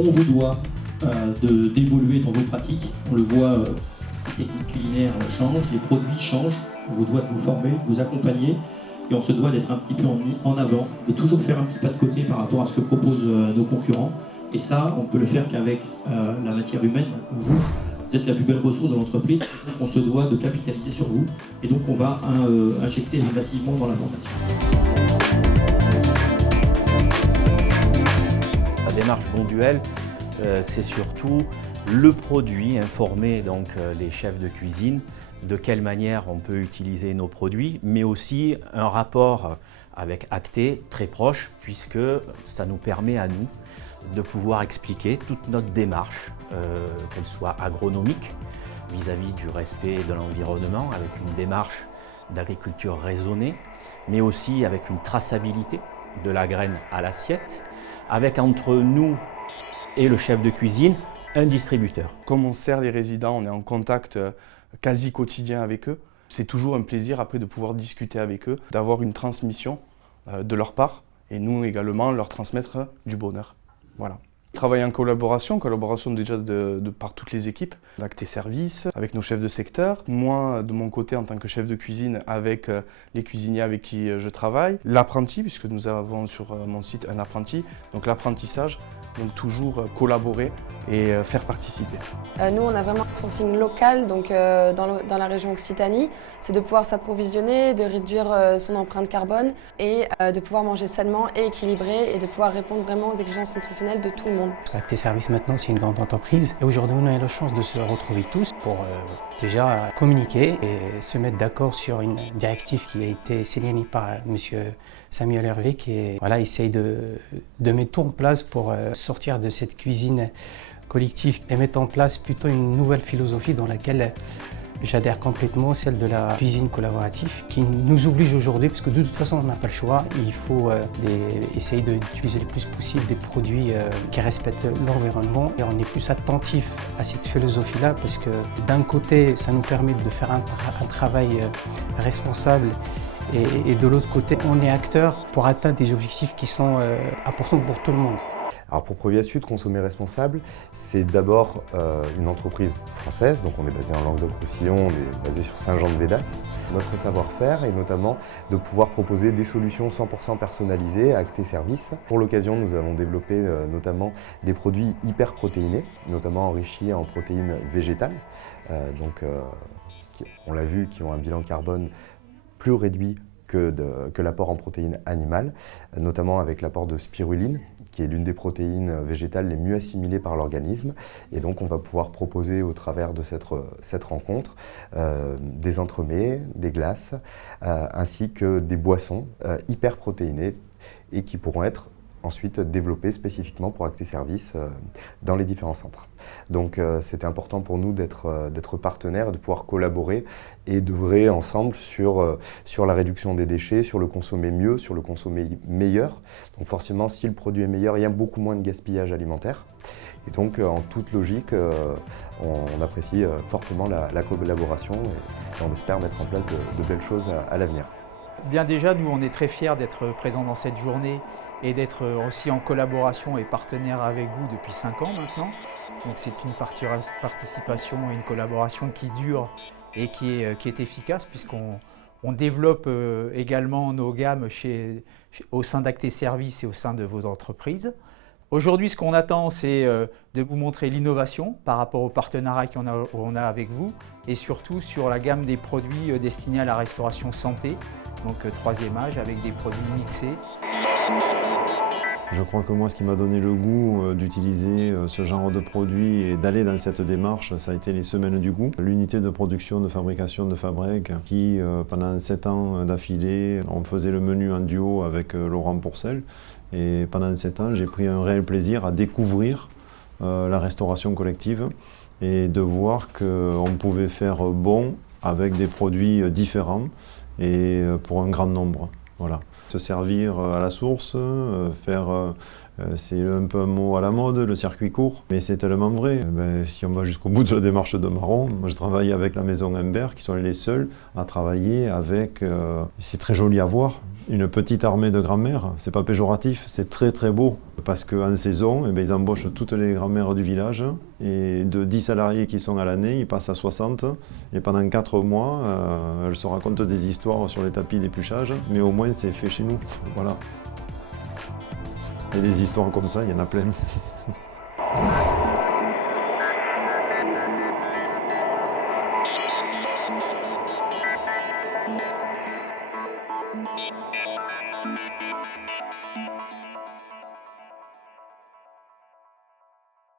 on vous doit d'évoluer dans vos pratiques. On le voit, les techniques culinaires changent, les produits changent. On vous doit de vous former, de vous accompagner. Et on se doit d'être un petit peu en avant, de toujours faire un petit pas de côté par rapport à ce que proposent nos concurrents. Et ça, on peut le faire qu'avec la matière humaine. Vous êtes la plus belle ressource de l'entreprise, donc on se doit de capitaliser sur vous. Et donc on va injecter massivement dans la formation. La démarche Bonduelle, c'est surtout le produit, informer donc les chefs de cuisine de quelle manière on peut utiliser nos produits, mais aussi un rapport avec Acté très proche, puisque ça nous permet à nous de pouvoir expliquer toute notre démarche, qu'elle soit agronomique, vis-à-vis du respect de l'environnement, avec une démarche d'agriculture raisonnée, mais aussi avec une traçabilité de la graine à l'assiette, avec entre nous et le chef de cuisine, un distributeur. Comme on sert les résidents, on est en contact quasi quotidien avec eux. C'est toujours un plaisir après de pouvoir discuter avec eux, d'avoir une transmission de leur part et nous également leur transmettre du bonheur. Voilà. Travailler en collaboration déjà par toutes les équipes, d'Acté Service, avec nos chefs de secteur. Moi, de mon côté, en tant que chef de cuisine, avec les cuisiniers avec qui je travaille. L'apprenti, puisque nous avons sur mon site un apprenti. Donc l'apprentissage, donc toujours collaborer et faire participer. Nous, on a vraiment un sourcing local donc, dans la région Occitanie. C'est de pouvoir s'approvisionner, de réduire son empreinte carbone et de pouvoir manger sainement et équilibré et de pouvoir répondre vraiment aux exigences nutritionnelles de tout le monde. Acté Service maintenant c'est une grande entreprise et aujourd'hui on a la chance de se retrouver tous pour déjà communiquer et se mettre d'accord sur une directive qui a été signée par M. Samuel Hervé qui essaye de mettre tout en place pour sortir de cette cuisine collective et mettre en place plutôt une nouvelle philosophie dans laquelle j'adhère complètement, celle de la cuisine collaborative qui nous oblige aujourd'hui, parce que de toute façon on n'a pas le choix, il faut essayer d'utiliser le plus possible des produits qui respectent l'environnement et on est plus attentif à cette philosophie-là parce que d'un côté ça nous permet de faire un travail responsable et de l'autre côté on est acteur pour atteindre des objectifs qui sont importants pour tout le monde. Alors pour Provia Sud, Consommer Responsable, c'est d'abord une entreprise française, donc on est basé en Languedoc-Roussillon, on est basé sur Saint-Jean-de-Védas. Notre savoir-faire est notamment de pouvoir proposer des solutions 100% personnalisées à Acté Service. Pour l'occasion, nous avons développé notamment des produits hyper protéinés, notamment enrichis en protéines végétales, on l'a vu, qui ont un bilan carbone plus réduit que l'apport en protéines animales, notamment avec l'apport de spiruline, qui est l'une des protéines végétales les mieux assimilées par l'organisme. Et donc on va pouvoir proposer au travers de cette rencontre des entremets, des glaces, ainsi que des boissons hyper protéinées et qui pourront être ensuite développées spécifiquement pour Acté Service dans les différents centres. Donc c'était important pour nous d'être partenaires, de pouvoir collaborer et d'œuvrer ensemble sur la réduction des déchets, sur le consommer mieux, sur le consommer meilleur. Donc forcément, si le produit est meilleur, il y a beaucoup moins de gaspillage alimentaire. Et donc en toute logique, on apprécie fortement la collaboration et on espère mettre en place de belles choses à l'avenir. Bien déjà, nous on est très fiers d'être présents dans cette journée et d'être aussi en collaboration et partenaire avec vous depuis 5 ans maintenant. Donc c'est une participation et une collaboration qui dure et qui est efficace puisqu'on développe également nos gammes au sein d'Acté Service et au sein de vos entreprises. Aujourd'hui, ce qu'on attend, c'est de vous montrer l'innovation par rapport au partenariat qu'on a avec vous et surtout sur la gamme des produits destinés à la restauration santé, donc 3e âge avec des produits mixés. Je crois que moi, ce qui m'a donné le goût d'utiliser ce genre de produit et d'aller dans cette démarche, ça a été les Semaines du goût. L'unité de production, de fabrication de Fabrègue qui, pendant 7 ans d'affilée, on faisait le menu en duo avec Laurent Pourcel. Et pendant 7 ans, j'ai pris un réel plaisir à découvrir la restauration collective et de voir qu'on pouvait faire bon avec des produits différents et pour un grand nombre. Voilà. Se servir à la source, faire C'est un peu un mot à la mode, le circuit court, mais c'est tellement vrai. Si on va jusqu'au bout de la démarche de Marron, moi je travaille avec la maison Humbert, qui sont les seuls à travailler avec, c'est très joli à voir, une petite armée de grand-mères. C'est pas péjoratif, c'est très très beau. Parce qu'en saison, ils embauchent toutes les grand-mères du village, et de 10 salariés qui sont à l'année, ils passent à 60. Et pendant 4 mois, elles se racontent des histoires sur les tapis d'épluchage, mais au moins c'est fait chez nous. Voilà. Et des histoires comme ça, il y en a plein.